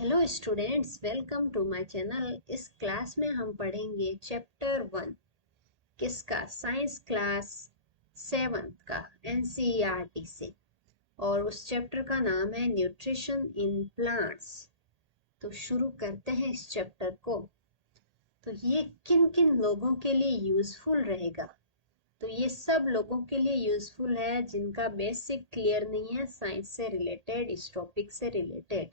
Hello students, welcome to my channel. इस class में हम पढ़ेंगे चैप्टर 1। किसका? साइंस क्लास 7 का, एनसीईआरटी से। और उस चैप्टर का नाम है न्यूट्रिशन इन प्लांट्स। तो शुरू करते हैं इस चैप्टर को। तो ये किन किन लोगों के लिए यूजफुल रहेगा? तो ये सब लोगों के लिए यूजफुल है जिनका बेसिक क्लियर नहीं है साइंस से रिलेटेड, इस टॉपिक से रिलेटेड।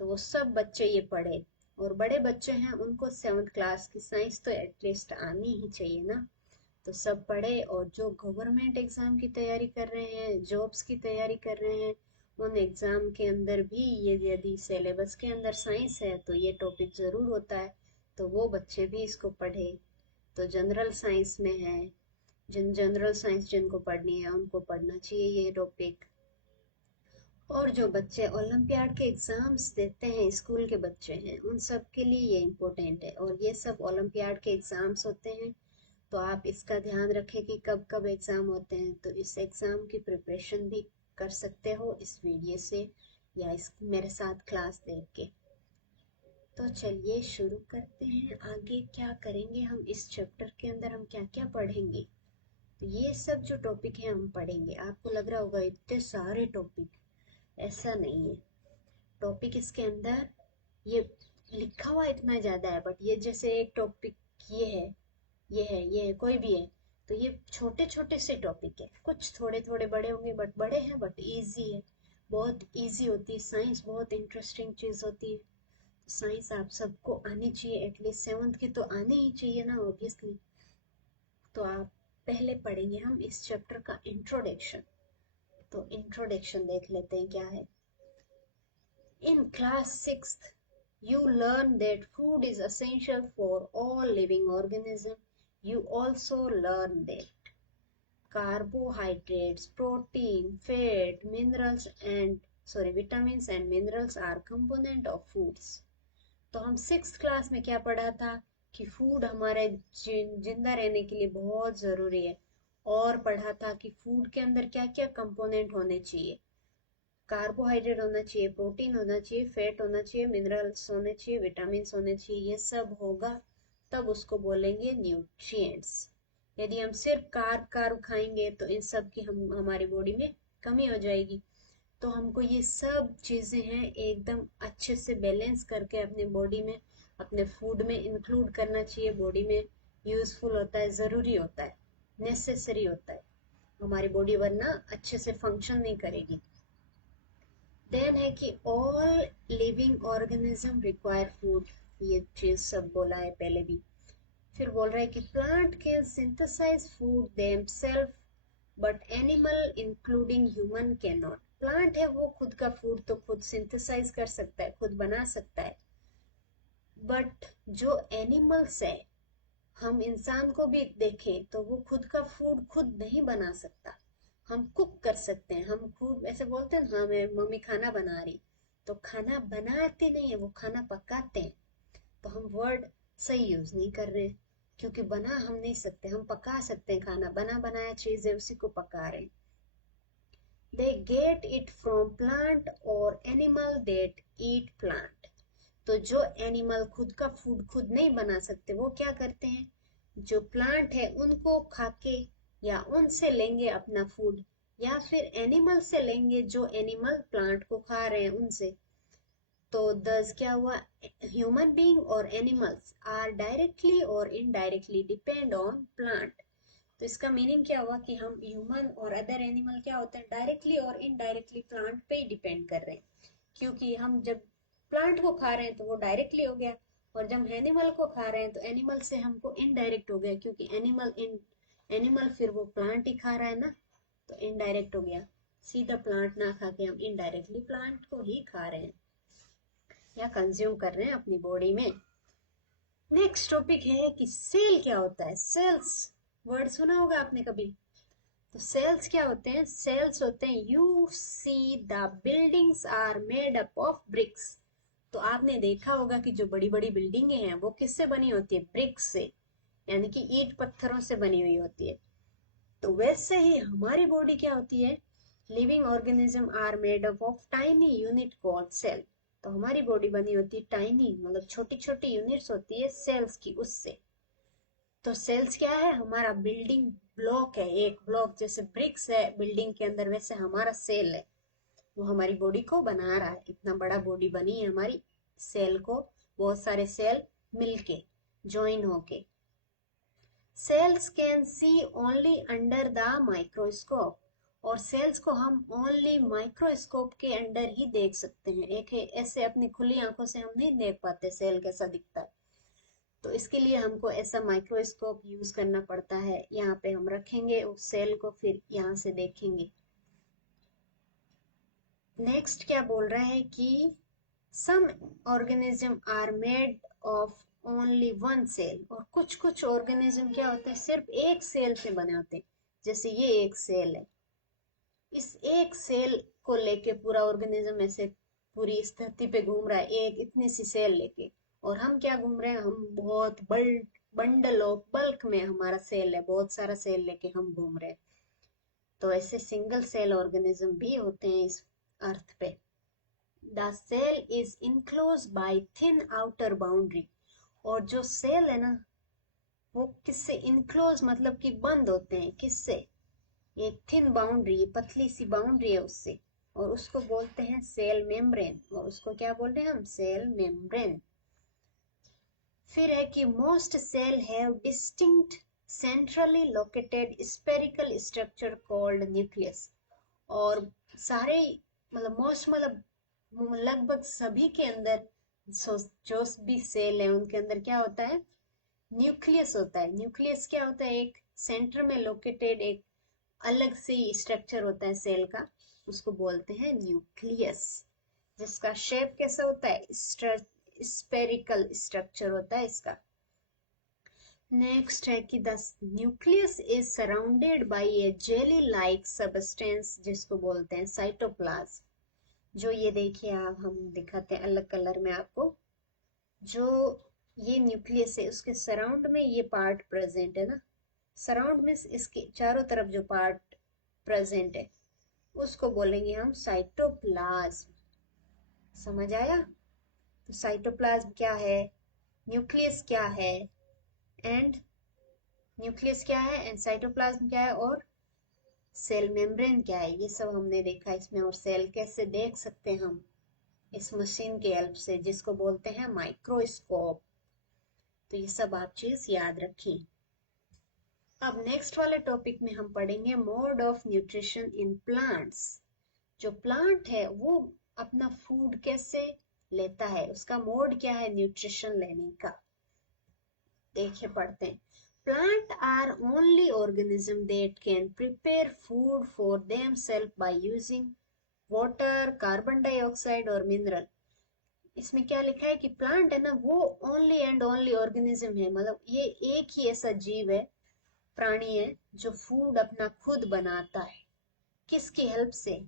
तो वो सब बच्चे ये पढ़े। और बड़े बच्चे हैं उनको 7th क्लास की साइंस तो एटलीस्ट आनी ही चाहिए ना। तो सब पढ़े। और जो गवर्नमेंट एग्जाम की तैयारी कर रहे हैं, जॉब्स की तैयारी कर रहे हैं, उन एग्जाम के अंदर भी ये यदि सिलेबस के अंदर साइंस है तो ये टॉपिक जरूर होता है। तो वो बच्चे भी इसको पढ़े। तो जनरल साइंस में है, जनरल साइंस जिनको पढ़नी है उनको पढ़ना चाहिए ये टॉपिक। और जो बच्चे ओलंपियाड के एग्जाम्स देते हैं, स्कूल के बच्चे हैं, उन सब के लिए ये इम्पोर्टेंट है। और ये सब ओलंपियाड के एग्जाम्स होते हैं। तो आप इसका ध्यान रखें कि कब कब एग्जाम होते हैं। तो इस एग्जाम की प्रिपरेशन भी कर सकते हो इस वीडियो से या इस मेरे साथ क्लास देख के। तो चलिए शुरू करते हैं। आगे क्या करेंगे हम इस चैप्टर के अंदर, हम क्या क्या पढ़ेंगे? तो ये सब जो टॉपिक है हम पढ़ेंगे। आपको लग रहा होगा इतने सारे टॉपिक, ऐसा नहीं है। टॉपिक इसके अंदर ये लिखा हुआ इतना ज्यादा है, बट ये जैसे एक टॉपिक ये है, ये है, कोई भी है, तो ये छोटे छोटे से टॉपिक है। कुछ थोड़े थोड़े बड़े होंगे, बट बड़े हैं, बट इजी है। बहुत इजी होती है साइंस, बहुत इंटरेस्टिंग चीज होती है। साइंस आप सबको आनी चाहिए, एटलीस्ट 7th की तो आनी ही चाहिए ना, ऑब्वियसली। तो आप पहले पढ़ेंगे हम इस चैप्टर का इंट्रोडक्शन। तो इंट्रोडक्शन देख लेते हैं क्या है। In class 6th, you learn that food is essential for all living organisms. You also learn that carbohydrates, protein, fat, vitamins and minerals are component of foods. तो हम 6th क्लास में क्या पढ़ा था कि फूड हमारे जिंदा रहने के लिए बहुत जरूरी है। और पढ़ा था कि फूड के अंदर क्या क्या कंपोनेंट होने चाहिए। कार्बोहाइड्रेट होना चाहिए, प्रोटीन होना चाहिए, फैट होना चाहिए, मिनरल्स होने चाहिए, विटामिन होने चाहिए। ये सब होगा तब उसको बोलेंगे न्यूट्रिएंट्स। यदि हम सिर्फ कार्ब खाएंगे तो इन सब की हमारी बॉडी में कमी हो जाएगी। तो हमको ये सब चीजें हैं एकदम अच्छे से बैलेंस करके अपने बॉडी में, अपने फूड में इंक्लूड करना चाहिए। बॉडी में यूजफुल होता है, जरूरी होता है, नेसेसरी होता है। हमारी बॉडी वरना अच्छे से फंक्शन नहीं करेगी। देन है कि all living organism require food. ये चीज सब बोला है पहले भी। फिर बोल रहा है कि plant can synthesize food themselves but animal including human can not. Plant है वो खुद का फूड तो खुद सिंथेसाइज कर सकता है, खुद बना सकता है, बट जो एनिमल्स है, हम इंसान को भी देखें तो वो खुद का फूड खुद नहीं बना सकता। हम कुक कर सकते हैं, हम खुद ऐसे बोलते हैं हाँ मैं मम्मी खाना बना रही, तो खाना बनाते नहीं है, वो खाना पकाते हैं। तो हम वर्ड सही यूज नहीं कर रहे हैं, क्योंकि बना हम नहीं सकते, हम पका सकते हैं खाना। बना बनाया चीज है, उसी को पका रहे हैं। They get it from plant और एनिमल दैट ईट प्लांट। तो जो एनिमल खुद का फूड खुद नहीं बना सकते, वो क्या करते हैं, जो प्लांट है उनको खाके या उनसे लेंगे अपना फूड, या फिर एनिमल से लेंगे जो एनिमल प्लांट को खा रहे हैं उनसे। तो दस क्या हुआ, ह्यूमन बीइंग और एनिमल्स आर डायरेक्टली और इनडायरेक्टली डिपेंड ऑन प्लांट। तो इसका मीनिंग क्या हुआ कि हम ह्यूमन और अदर एनिमल क्या होते हैं, डायरेक्टली और इनडायरेक्टली प्लांट पे ही डिपेंड कर रहे हैं। क्योंकि हम जब प्लांट को खा रहे हैं तो वो डायरेक्टली हो गया, और जब एनिमल को खा रहे हैं तो एनिमल से हमको इनडायरेक्ट हो गया, क्योंकि एनिमल फिर वो प्लांट ही खा रहा है ना, तो इनडायरेक्ट हो गया। सीधा प्लांट ना खा के हम इनडायरेक्टली प्लांट को ही खा रहे हैं या कंज्यूम कर रहे हैं अपनी बॉडी में। नेक्स्ट टॉपिक है कि सेल क्या होता है। सेल्स वर्ड सुना होगा आपने कभी। तो सेल्स क्या होते हैं? सेल्स होते हैं, you see the buildings are made up of bricks. तो आपने देखा होगा कि जो बड़ी बड़ी बिल्डिंगें हैं वो किससे बनी होती है? ब्रिक्स से, यानी कि ईंट पत्थरों से बनी हुई होती है। तो वैसे ही हमारी बॉडी क्या होती है, living organism are made up of tiny unit called cell. तो हमारी बॉडी बनी होती है टाइनी, मतलब छोटी छोटी यूनिट्स होती है सेल्स की, उससे। तो सेल्स क्या है? हमारा बिल्डिंग ब्लॉक है, एक ब्लॉक जैसे ब्रिक्स है बिल्डिंग के अंदर, वैसे हमारा सेल है, वो हमारी बॉडी को बना रहा है। इतना बड़ा बॉडी बनी है हमारी सेल को, बहुत सारे सेल मिलके, ज्वाइन होके। Cells can see only under the microscope, और सेल्स को हम ओनली माइक्रोस्कोप के अंडर ही देख सकते हैं। एक है ऐसे अपनी खुली आंखों से हम नहीं देख पाते सेल कैसा दिखता है, तो इसके लिए हमको ऐसा माइक्रोस्कोप यूज करना पड़ता है। यहाँ पे हम रखेंगे उस सेल को, फिर यहाँ से देखेंगे। नेक्स्ट क्या बोल रहा है कि some organism are made of only one cell, और कुछ कुछ ऑर्गेनिज्म क्या होते हैं सिर्फ एक सेल से बने होते हैं। जैसे ये एक सेल है, इस एक सेल को लेके पूरा ऑर्गेनिज्म ऐसे पूरी इस धरती पे घूम रहा है, एक इतनी सी सेल लेके। और हम क्या घूम रहे हैं? हम बहुत बंडल ऑफ बल्क में हमारा सेल है, बहुत सारा सेल लेके हम घूम रहे हैं। तो ऐसे सिंगल सेल ऑर्गेनिज्म भी होते हैं इस अर्थ पे। The cell is enclose by thin outer boundary, और जो सेल है ना वो किससे इनक्लोज, मतलब कि बंद होते हैं, किससे? एक थिन बाउंड्री, पतली सी बाउंड्री है उससे, और उसको बोलते हैं सेल मेम्ब्रेन। और उसको क्या बोलते हैं हम? Cell membrane. फिर है कि most cell have distinct centrally located spherical structure called nucleus, और सारे मतलब मोस्ट मतलब लगभग सभी के अंदर जो भी सेल है उनके अंदर क्या होता है? न्यूक्लियस होता है। न्यूक्लियस क्या होता है? एक सेंटर में लोकेटेड एक अलग से स्ट्रक्चर होता है सेल का, उसको बोलते हैं न्यूक्लियस, जिसका शेप कैसा होता है? स्पेरिकल स्ट्रक्चर होता है इसका। नेक्स्ट है कि the nucleus is surrounded by A jelly like substance, जिसको बोलते हैं साइटोप्लाज्म। जो ये देखिए आप, हम दिखाते हैं अलग कलर में आपको। जो ये न्यूक्लियस है उसके सराउंड में ये पार्ट प्रेजेंट है ना, सराउंड में इसके चारों तरफ जो पार्ट प्रेजेंट है उसको बोलेंगे हम साइटोप्लाज्म। समझ आया? तो साइटोप्लाज्म क्या है, न्यूक्लियस क्या है, एंड न्यूक्लियस क्या है एंड साइटोप्लाज्म क्या है, और सेल मेम्ब्रेन क्या है, ये सब हमने देखा इसमें। और सेल कैसे देख सकते हैं हम? इस मशीन के हेल्प से, जिसको बोलते हैं माइक्रोस्कोप। तो ये सब आप चीज याद रखिए। अब नेक्स्ट वाले टॉपिक में हम पढ़ेंगे mode of nutrition in plants. जो प्लांट है वो अपना फूड कैसे लेता है, उसका मोड क्या है न्यूट्रिशन लेने का। देखिए पढ़ते हैं। Plant are only organism that can prepare food for themselves by using water, carbon dioxide और मिनरल। इसमें क्या लिखा है कि प्लांट है ना वो ओनली एंड ओनली ऑर्गेनिज्म है, मतलब ये एक ही ऐसा जीव है, प्राणी है, जो फूड अपना खुद बनाता है। किसकी हेल्प से?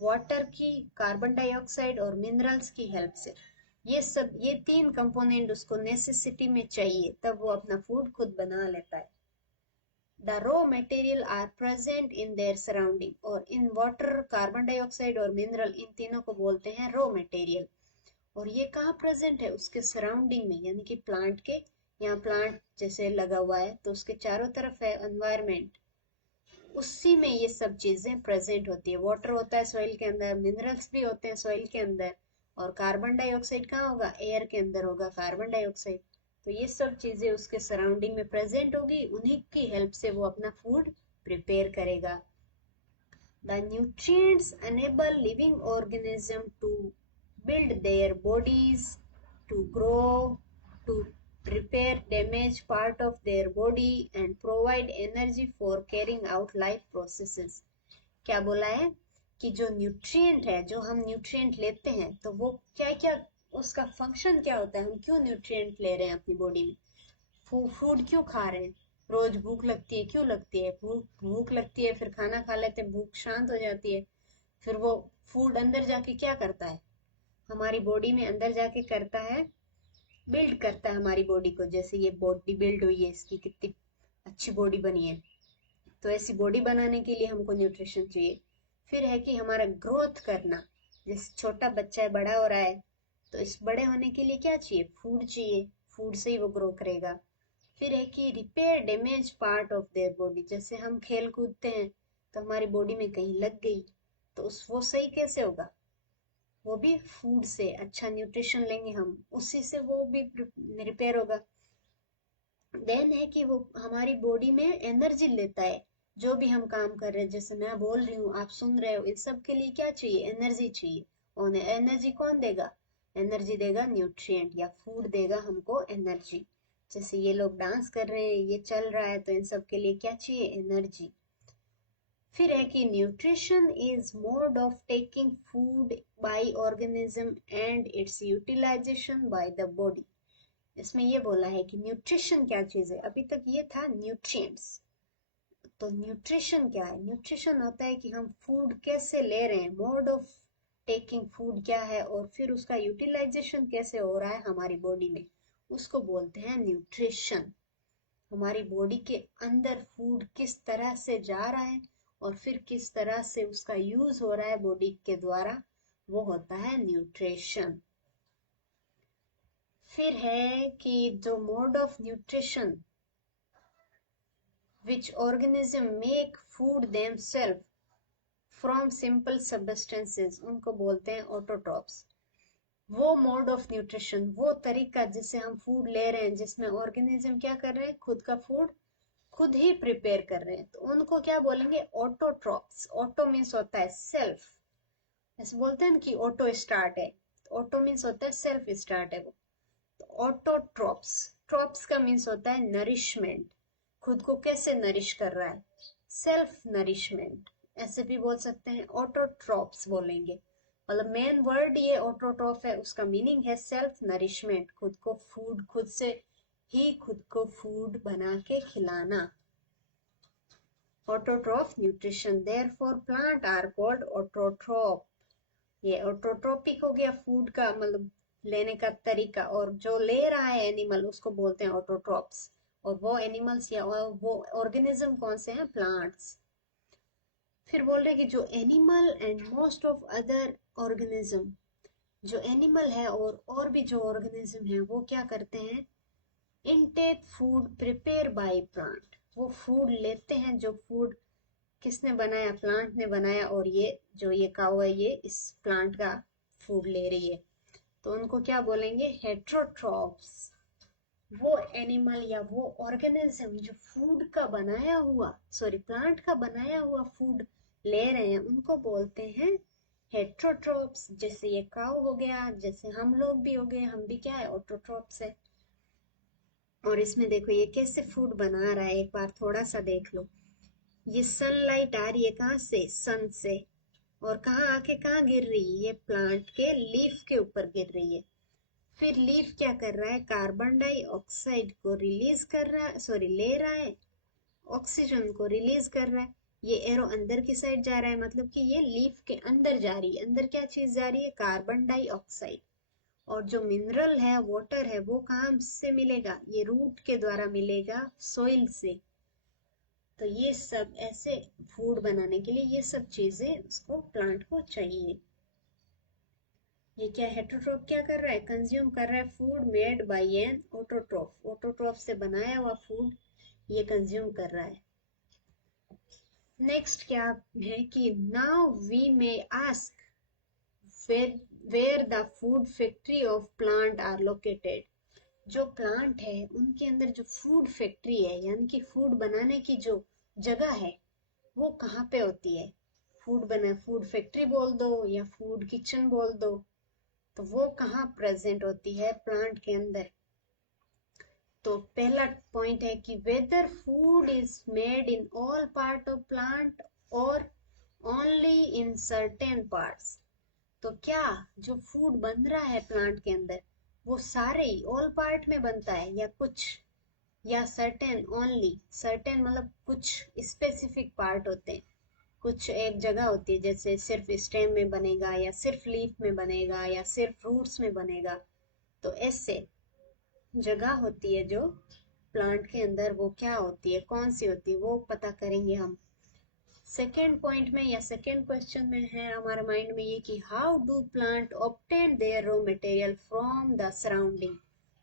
वाटर की, कार्बन डाइऑक्साइड और मिनरल्स की हेल्प से। ये तीन कंपोनेंट उसको नेसेसिटी में चाहिए, तब वो अपना फूड खुद बना लेता है। The raw material are present in their surrounding, और इन वाटर, कार्बन डाइऑक्साइड और मिनरल, इन तीनों को बोलते हैं रॉ मटेरियल। और ये कहाँ प्रेजेंट है? उसके सराउंडिंग में, यानी कि प्लांट के, यहाँ प्लांट जैसे लगा हुआ है तो उसके चारों तरफ है एनवायरमेंट, उसी में ये सब चीजें प्रेजेंट होती है। वाटर होता है सॉइल के अंदर, मिनरल्स भी होते हैं सॉइल के अंदर, और कार्बन डाइऑक्साइड कहाँ होगा? एयर के अंदर होगा कार्बन डाइऑक्साइड। तो ये सब चीजें उसके सराउंडिंग में प्रेजेंट होगी, उन्हीं की हेल्प से वो अपना फूड प्रिपेयर करेगा। The nutrients enable living organism to build their bodies, to grow, to repair damaged part of their body and provide energy for carrying out life processes। क्या बोला है कि जो न्यूट्रिएंट है, जो हम न्यूट्रिएंट लेते हैं, तो वो क्या क्या, उसका फंक्शन क्या होता है, हम क्यों न्यूट्रिएंट ले रहे हैं अपनी बॉडी में, फूड क्यों खा रहे हैं, रोज भूख लगती है, क्यों लगती है? भूख लगती है, फिर खाना खा लेते हैं, भूख शांत हो जाती है, फिर वो फूड अंदर जाके क्या करता है? हमारी बॉडी में अंदर जाके करता है, बिल्ड करता है हमारी बॉडी को। जैसे ये बॉडी बिल्ड हुई है, इसकी कितनी अच्छी बॉडी बनी है, तो ऐसी बॉडी बनाने के लिए हमको न्यूट्रिशन चाहिए। फिर है कि हमारा ग्रोथ करना, जैसे छोटा बच्चा है, बड़ा हो रहा है, तो इस बड़े होने के लिए क्या चाहिए? फूड चाहिए, फूड से ही वो ग्रो करेगा। फिर है कि repair damage part of their body, जैसे हम खेल कूदते हैं तो हमारी बॉडी में कहीं लग गई, तो उस वो सही कैसे होगा? वो भी फूड से, अच्छा न्यूट्रिशन लेंगे हम, उसी से वो भी रिपेयर होगा। देन है कि वो हमारी बॉडी में एनर्जी लेता है, जो भी हम काम कर रहे हैं, जैसे मैं बोल रही हूँ, आप सुन रहे हो, इस सब के लिए क्या चाहिए? एनर्जी चाहिए। और एनर्जी कौन देगा? एनर्जी देगा न्यूट्रिएंट या फूड देगा हमको एनर्जी। जैसे ये लोग डांस कर रहे हैं, ये चल रहा है, तो इन सब के लिए क्या चाहिए? एनर्जी। फिर है कि nutrition is mode of taking food by organism and its utilization by the body. इसमें ये बोला है कि न्यूट्रिशन क्या चीज है। अभी तक ये था न्यूट्रिएंट्स, तो न्यूट्रिशन क्या है? न्यूट्रिशन होता है कि हम फूड कैसे ले रहे हैं, मोड ऑफ टेकिंग फूड क्या है, और फिर उसका यूटिलाइजेशन कैसे हो रहा है हमारी बॉडी में, उसको बोलते हैं न्यूट्रिशन। हमारी बॉडी के अंदर फूड किस तरह से जा रहा है और फिर किस तरह से उसका यूज हो रहा है बॉडी के द्वारा, वो होता है न्यूट्रिशन। फिर है कि जो mode of nutrition which organism make food themselves from simple substances, उनको बोलते हैं ऑटोट्रॉप्स। वो मोड ऑफ न्यूट्रिशन, वो तरीका जिससे हम फूड ले रहे हैं, जिसमें ऑर्गेनिज्म क्या कर रहे हैं? खुद का फूड खुद ही प्रिपेयर कर रहे हैं, तो उनको क्या बोलेंगे? ऑटोट्रॉप्स। ऑटो मीन्स होता है सेल्फ, ऐसे बोलते हैं ना कि ऑटो स्टार्ट है, ऑटो मीन्स होता है सेल्फ स्टार्ट है वो। तो ऑटोट्रॉप्स, ट्रॉप्स का मीन्स होता है नरिशमेंट, खुद को कैसे नरिश कर रहा है, सेल्फ नरिशमेंट, ऐसे भी बोल सकते हैं, ऑटोट्रॉप्स बोलेंगे। मतलब मेन वर्ड ये ऑटोट्रॉप है, उसका मीनिंग है सेल्फ नरिशमेंट, खुद को फूड, खुद से ही खुद को फूड बना के खिलाना। Autotroph nutrition, therefore plant are called autotroph. ये ऑटोट्रोपिक हो गया फूड का मतलब लेने का तरीका, और जो ले रहा है एनिमल उसको बोलते हैं ऑटोट्रॉप्स। और वो एनिमल्स या वो ऑर्गेनिज्म कौन से हैं? प्लांट्स। फिर बोल रहे कि जो animal and most of other organism, जो एनिमल है और भी जो ऑर्गेनिज्म है वो क्या करते हैं? Intake food prepare by plant, वो फूड लेते हैं जो फूड किसने बनाया? प्लांट ने बनाया, और ये जो ये काऊ है ये इस प्लांट का फूड ले रही है, तो उनको क्या बोलेंगे? हेट्रोट्रॉप्स। वो एनिमल या वो ऑर्गेनिज्म जो फूड का बनाया हुआ, सॉरी प्लांट का बनाया हुआ फूड ले रहे हैं, उनको बोलते हैं हेट्रोट्रॉप्स। जैसे ये काऊ हो गया, जैसे हम लोग भी हो गए, हम भी क्या है? ऑटोट्रॉप्स है। और इसमें देखो ये कैसे फूड बना रहा है, एक बार थोड़ा सा देख लो। ये सनलाइट आ रही है कहाँ से? सन से, और कहाँ आके कहाँ गिर रही है? ये प्लांट के लीफ के ऊपर गिर रही है। फिर लीफ क्या कर रहा है? कार्बन डाइऑक्साइड को रिलीज कर रहा है, सॉरी ले रहा है, ऑक्सीजन को रिलीज कर रहा है। ये एरो अंदर की साइड जा रहा है, मतलब कि ये लीफ के अंदर जा रही है। अंदर क्या चीज जा रही है? Carbon dioxide. और जो मिनरल है, वाटर है, वो कहाँ से मिलेगा? ये रूट के द्वारा मिलेगा, सॉइल से। तो ये सब ऐसे फूड बनाने के लिए ये सब चीजें उसको प्लांट को चाहिए। ये क्या हेटरोट्रोफ क्या कर रहा है? कंज्यूम कर रहा है food made by an autotroph, autotroph से बनाया हुआ फूड ये कंज्यूम कर रहा है। नेक्स्ट क्या है कि now we may ask where the food factory of plant are located. जो प्लांट है उनके अंदर जो फूड फैक्ट्री है, यानी कि फूड बनाने की जो जगह है, वो कहाँ पे होती है? फूड फैक्ट्री बोल दो या फूड किचन बोल दो, तो वो कहाँ प्रेजेंट होती है? प्लांट के अंदर। तो पहला पॉइंट है कि whether food is made in all part of plant और ओनली इन सर्टेन पार्ट्स। तो क्या जो फूड बन रहा है प्लांट के अंदर वो सारे ही ऑल पार्ट में बनता है, या कुछ, या सर्टेन ओनली? सर्टेन मतलब कुछ स्पेसिफिक पार्ट होते हैं, कुछ एक जगह होती है, जैसे सिर्फ स्टेम में बनेगा, या सिर्फ लीफ में बनेगा, या सिर्फ रूट्स में बनेगा। तो ऐसे जगह होती है जो प्लांट के अंदर, वो क्या होती है, कौन सी होती है, वो पता करेंगे हम। सेकेंड पॉइंट में या सेकेंड क्वेश्चन में है हमारे माइंड में ये कि how do plant obtain their raw material from the surrounding.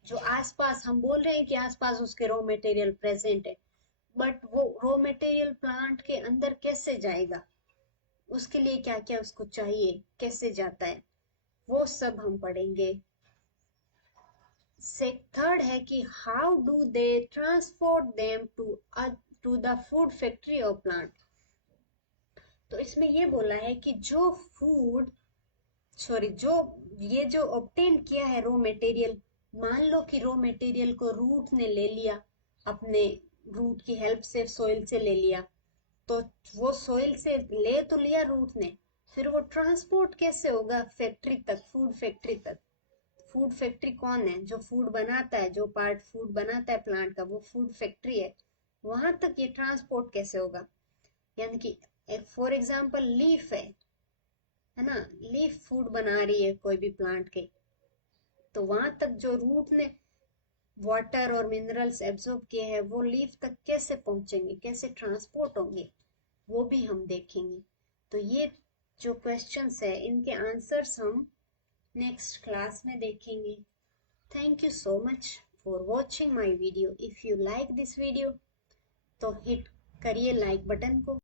जो आसपास हम बोल रहे हैं कि आसपास उसके रॉ मटेरियल प्रेजेंट है, बट वो रॉ मटेरियल प्लांट के अंदर कैसे जाएगा, उसके लिए क्या क्या उसको चाहिए, कैसे जाता है, वो सब हम पढ़ेंगे। थर्ड है कि how do they transport them to the food factory और प्लांट। तो इसमें ये बोला है कि जो फूड जो ये जो ऑब्टेन किया है रॉ मटेरियल, मान लो कि रॉ मटेरियल को रूट ने ले लिया, अपने रूट की हेल्प से सॉइल से ले लिया, तो वो सॉइल से ले तो लिया रूट ने, फिर वो ट्रांसपोर्ट कैसे होगा फैक्ट्री तक, फूड फैक्ट्री तक। फूड फैक्ट्री कौन है, जो फूड बनाता है, जो पार्ट फूड बनाता है प्लांट का, वो फूड फैक्ट्री है। वहां तक ये ट्रांसपोर्ट कैसे होगा, यानी कि फॉर एग्जाम्पल लीफ है ना, लीफ फूड बना रही है कोई भी प्लांट के, तो वहां तक जो रूट ने वाटर और मिनरल्स एब्जॉर्ब किए हैं वो लीफ तक कैसे पहुंचेंगे, कैसे ट्रांसपोर्ट होंगे, वो भी हम देखेंगे। तो ये जो क्वेश्चंस है इनके आंसर्स हम नेक्स्ट क्लास में देखेंगे। Thank you so much for watching my video. If you like this video तो हिट करिए लाइक बटन को।